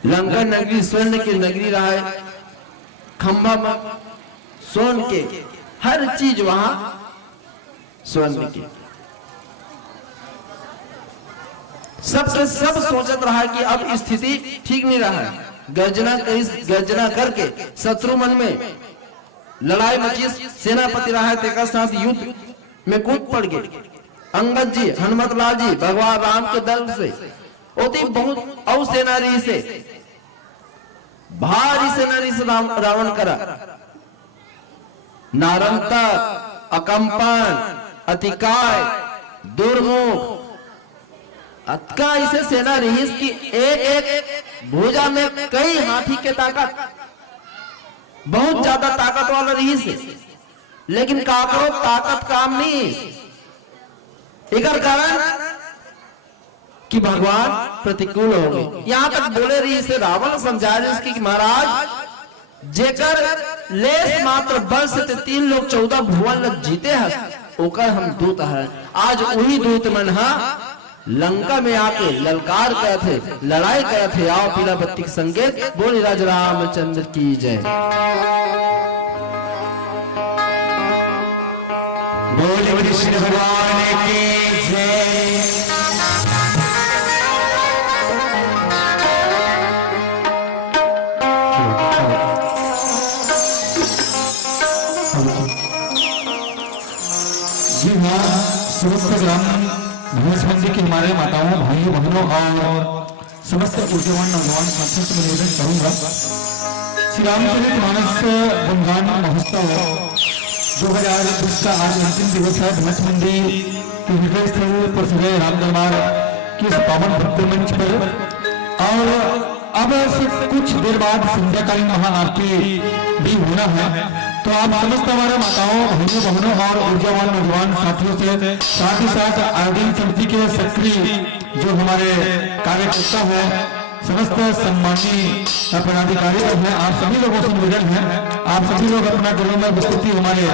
लंका नगरी स्वर्ण की नगरी रहा है, खंभा में स्वर्ण के हर चीज वहां स्वर्ण की। सबसे सब सोचत रहा कि अब स्थिति ठीक नहीं रहा है, गर्जना करके शत्रु मन में लड़ाई मची, सेनापति रहा है तेकर साथ युद्ध में कूद पड़ गए। अंगद जी हनुमत लाल जी भगवान राम के दल से ओती बहुत औ सेनारी से भारी सेनारी से रावण करा नारंता अकंपन अतिकाय दुर्मुख अतका इसे सेना रही की एक एक भुजा में कई हाथी के ताकत, बहुत ज्यादा ताकत वाला रही से, लेकिन का करो ताकत काम नहीं। इकर कारण कि भगवान प्रतिकूल हो गए। यहां तक बोले रही इसे रावण समझा कि महाराज जेकर लेस मात्र बल से 3 लोग 14 भुवन लग जीते हैं ओकर हम दूत हैं। आज वही दूत मन लंका में आके ललकार करे थे, लड़ाई करे थे। आओ पीला बत्ती के संकेत बोली राज रामचंद्र की जय। बोले कृष्ण भगवान की जय। जी हाँ, समस्त ग्राम भूषमंदी की हमारे माताओं भाइयों बहनों और समस्त ऊर्जावान नौजवान साथियों से निवेदन करूंगा, श्री रामचरित मानस गुणगान महोत्सव 2020 का आज अंतिम दिवस है। भूषमंदी के हृदय स्थल पर सजे राम दरबार के इस पावन भव्य मंच पर और अब से कुछ देर बाद संध्याकालीन महाआरती भी होना है। तो आप समस्त हमारे माताओं भाइयों बहनों और ऊर्जावान नौजवान साथियों से साथ ही साथ आयोजन समिति के सक्रिय जो हमारे कार्यकर्ता हैं, समस्त सम्मानी पदाधिकारी हैं, आप सभी लोगों से निवेदन है आप सभी लोग अपना दिलों में उपस्थिति हमारे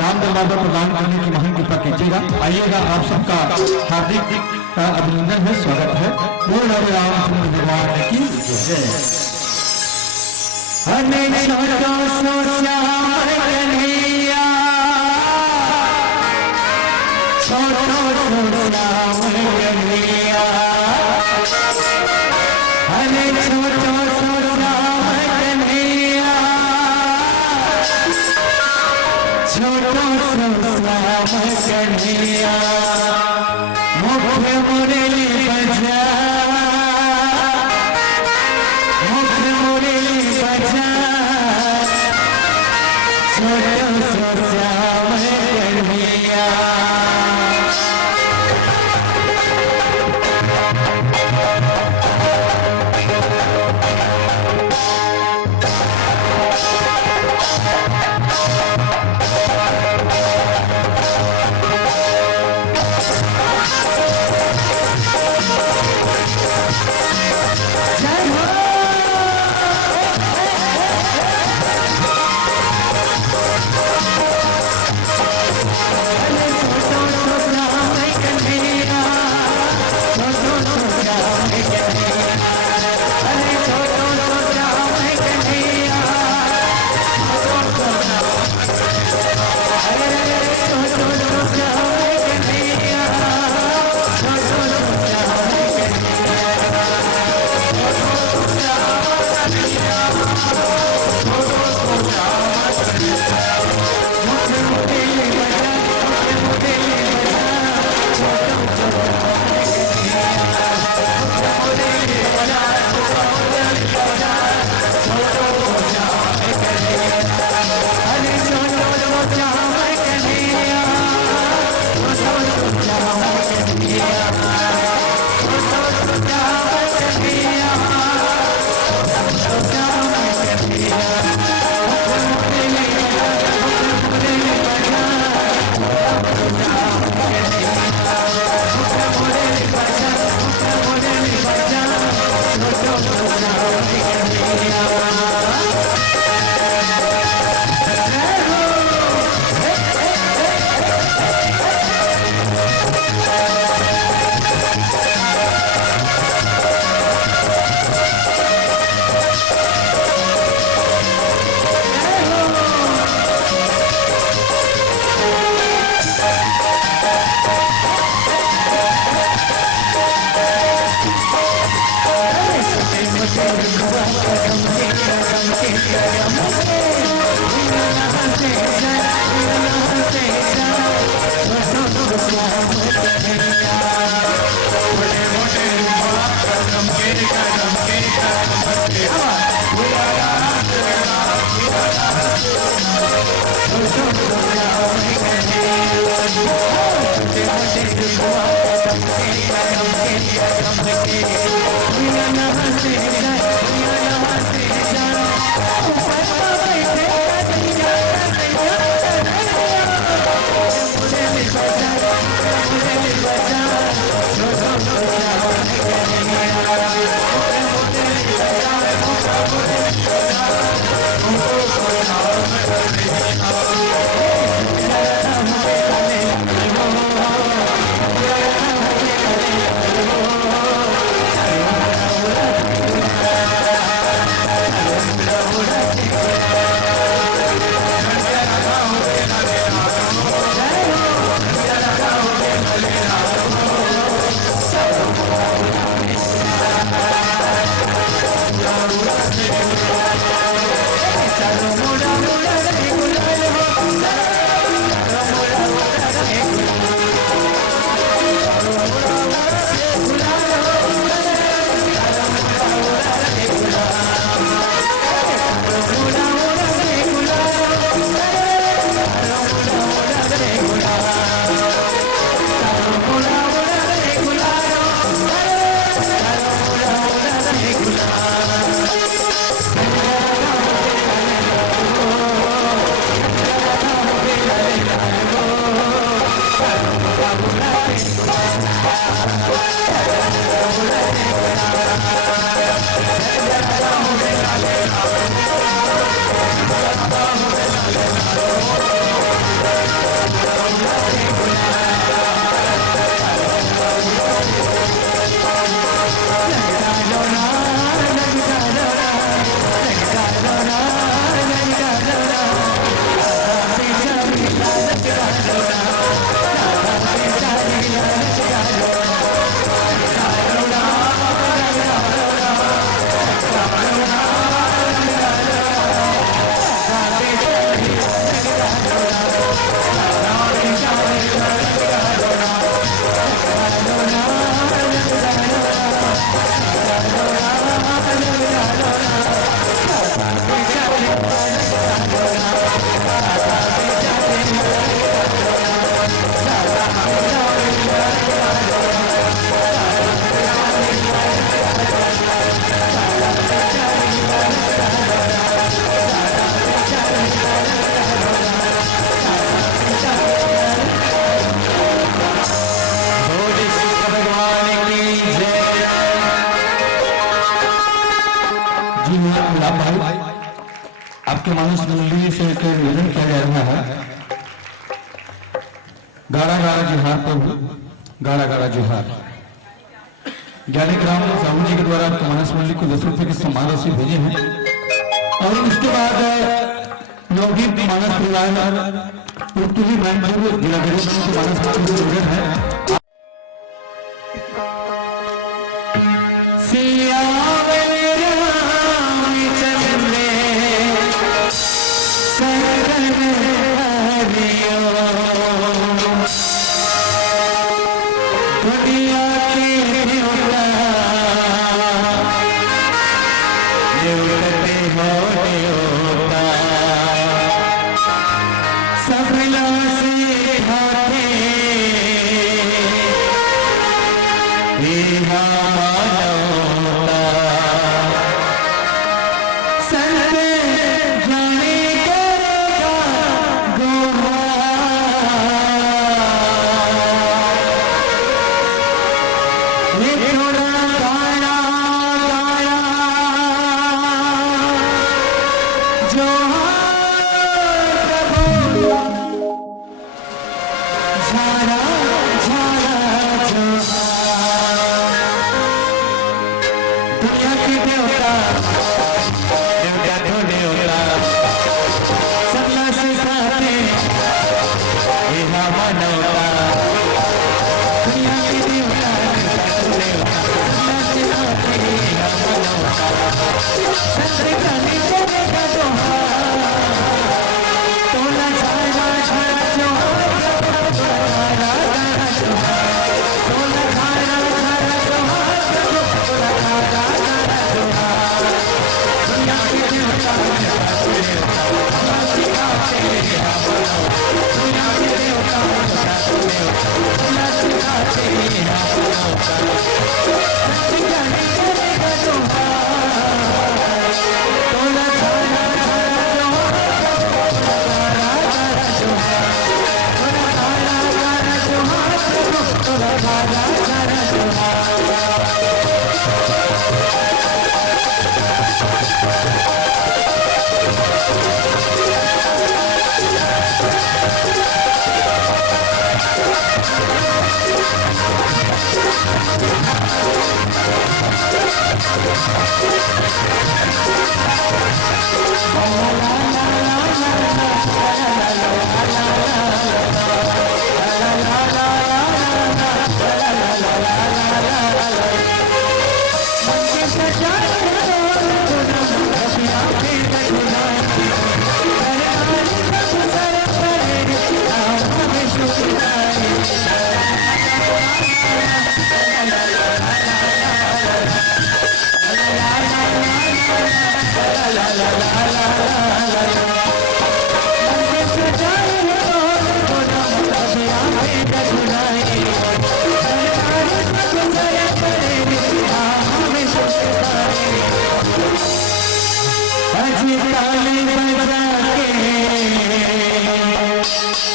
राम दरबार पर प्रदान करने की महान कृपा कीजिएगा। आइएगा, आप सबका हार्दिक अभिनंदन है, स्वागत है। बोल रामचंद्र भगवान की जय। आपके मानस मंडली से एक निवेदन किया जा रहा है। गाड़ा गाड़ा जोहार प्रभु, गाड़ा गाड़ा जोहार। ज्ञानी ग्राम साहू जी के द्वारा आपके मानस मंडली को 10 रुपए की सम्मान राशि भेजे हैं। और उसके बाद नवदीप मानस परिवार पुरतुली मैनपुर जिला गरीब के मानस मंडली है। सिया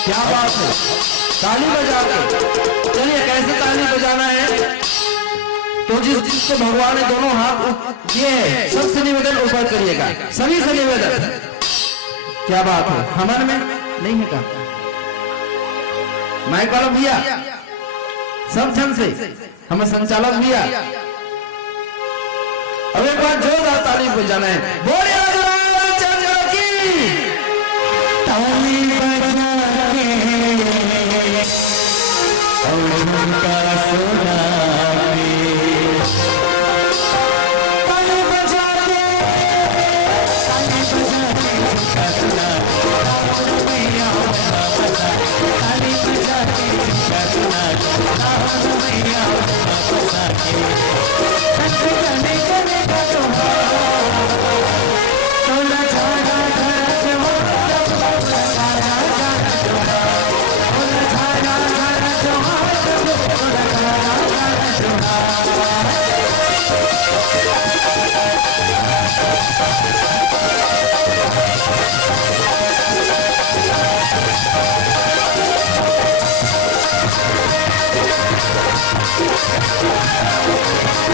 क्या बात है, ताली बजा के। चलिए कैसे ताली बजाना है, तो जिसको भगवान ने दोनों हाथ दिए हैं सबसे निवेदन ऊपर करिएगा, सभी से निवेदन। क्या बात है, हमारे में नहीं है का माइक वाला भैया, सब जन से हमें संचालक भैया, अब एक बार जोरदार ताली बजाना है। बोलिए चंद्र की ताली बजा के और उनका सुना के, ताली बजा के उनका सुना, मैया बजा, ताली बजा के उनका सुना, मैया बजा के सत्संग करेगा तोला झाड़ा Thank you.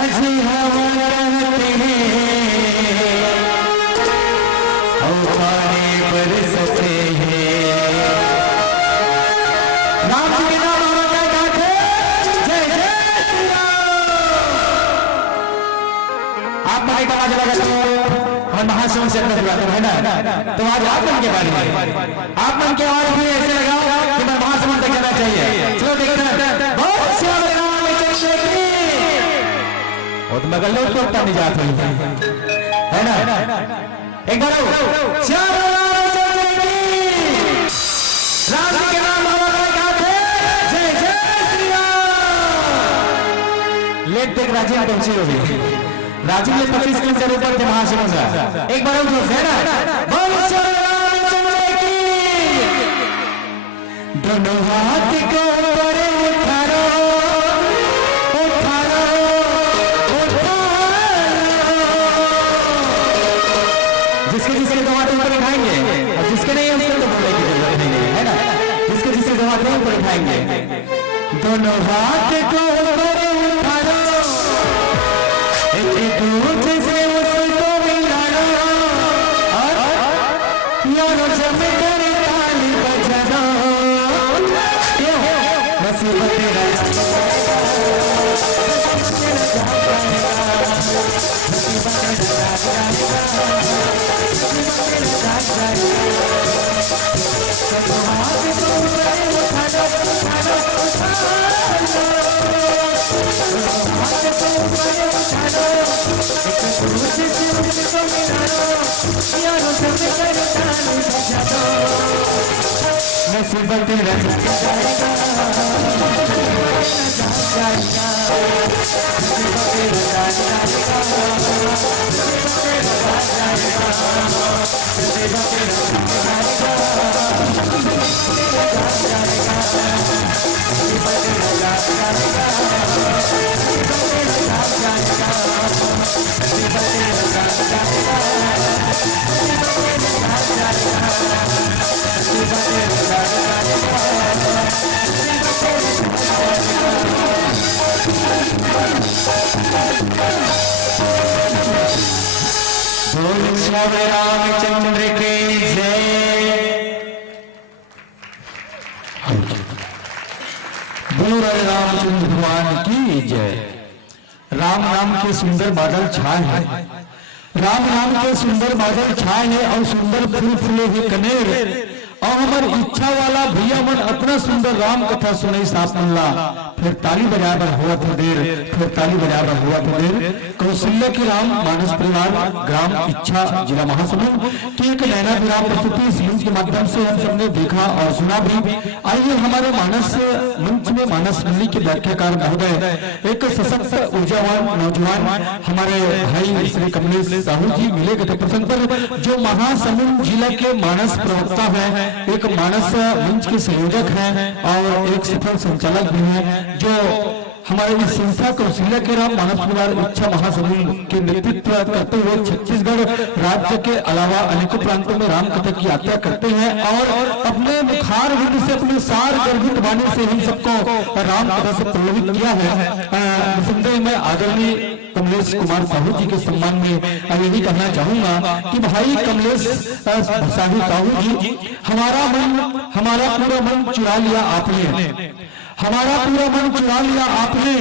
अजी हवा कहते हैं और पानी बरसते हैं राम के नाम का गाथे जय जय श्री राम। आप मन का आवाज लगा तो और महासमन से अपना बुलाते है ना, तो आज आप मन के बारे में आप मन के आवाज में ऐसे लगाओ कि मैं महासमन तक जाना चाहिए। चलो देखते हैं बहुत श्याम राम चंद्र की और तो मगर लोग तो नहीं जाते है ना। एक बार श्याम रामचंद्र की राम के नाम गाथे जय जय श्री राम। लेट देख राजीव पहुंची होगी, राजीव में 25 किलोमीटर ऊपर थे महासमुंद। एक बार उठो है ना, बोल श्याम रामचंद्र की। दोनों हाथ को ऊपर उठाओ उठाओ जिसके जिसके दो हाथ ऊपर उठाएंगे और जिसके नहीं उसको तो बोलने की जरूरत नहीं है ना। जिसके जिसके दो हाथ ऊपर उठाएंगे, दोनों हाथ को ऊपर उठाओ एक दूसरे से उसको मिलाओ और यारो जम कर ताली बजाओ। क्यों मुसीबत तेरा मुसीबत तेरा बोल श्याम रामचंद्र की जय। बोल रामचंद्र भगवान की जय। राम नाम के सुंदर बादल छाए हैं, राम नाम के सुंदर बादल छाए हैं और सुंदर फूल फूले हुए कनेर और हमार इच्छा वाला भैया मन अपना सुंदर राम कथा सुनाई साफ मल्ला। फिर ताली बजाकर हुआ था देर, फिर ताली बजाकर हुआ था देर। कौशल्य की राम मानस परिवार ग्राम इच्छा जिला महासमुंद की एक नैना विराम प्रस्तुति इस मंच के माध्यम से हम सबने देखा और सुना भी। आइए हमारे मानस मंच में मानस मंडली के व्याख्याकार महोदय एक सशक्त ऊर्जावान नौजवान हमारे भाई श्री कमलेश साहू जी मिले गए प्रसंग पर, जो महासमुंद जिला के मानस प्रवक्ता है, एक मानस मंच के संयोजक हैं और एक सफल संचालक भी हैं, जो हमारे इस संस्था कौशल्या के राम मानस परिवार इच्छा महासमुंद के नेतृत्व करते हुए छत्तीसगढ़ राज्य के अलावा अनेकों प्रांतों में राम कथा की यात्रा करते हैं और अपने मुखार विद से अपने सार गर्भित वाणी से हम सबको राम कथा से प्रलोभित किया है। निसंदेह में आदरणीय कमलेश कुमार साहू जी के सम्मान में यही कहना चाहूंगा कि भाई कमलेश साहू जी, हमारा पूरा मन चुरा लिया आपने, हमारा पूरा मन चुरा लिया आपने,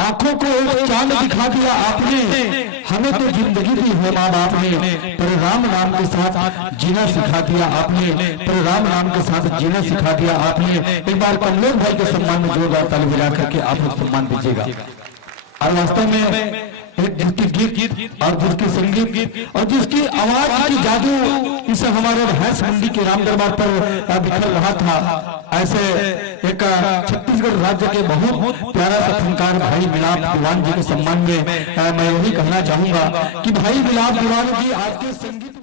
आंखों को एक चांद दिखा दिया आपने, हमें तो जिंदगी दी है माँ बाप ने, पर राम नाम के साथ जीना सिखा दिया आपने, पर राम नाम के साथ जीना सिखा दिया आपने। एक बार कमलेश भाई के सम्मान में जोरदार ताली बजा करके आप लोग सम्मान दीजिएगा। और वास्तव में एक जिसकी गीत और जिसकी संगीत और जिसकी आवाज की जादू इस हमारे भैंस मंडी के राम दरबार पर बिखर रहा था, ऐसे एक छत्तीसगढ़ राज्य के बहुत प्यारा सा फनकार भाई मिलाप दीवान जी के सम्मान में मैं यही कहना चाहूंगा कि भाई मिलाप दीवान जी आज के संगीत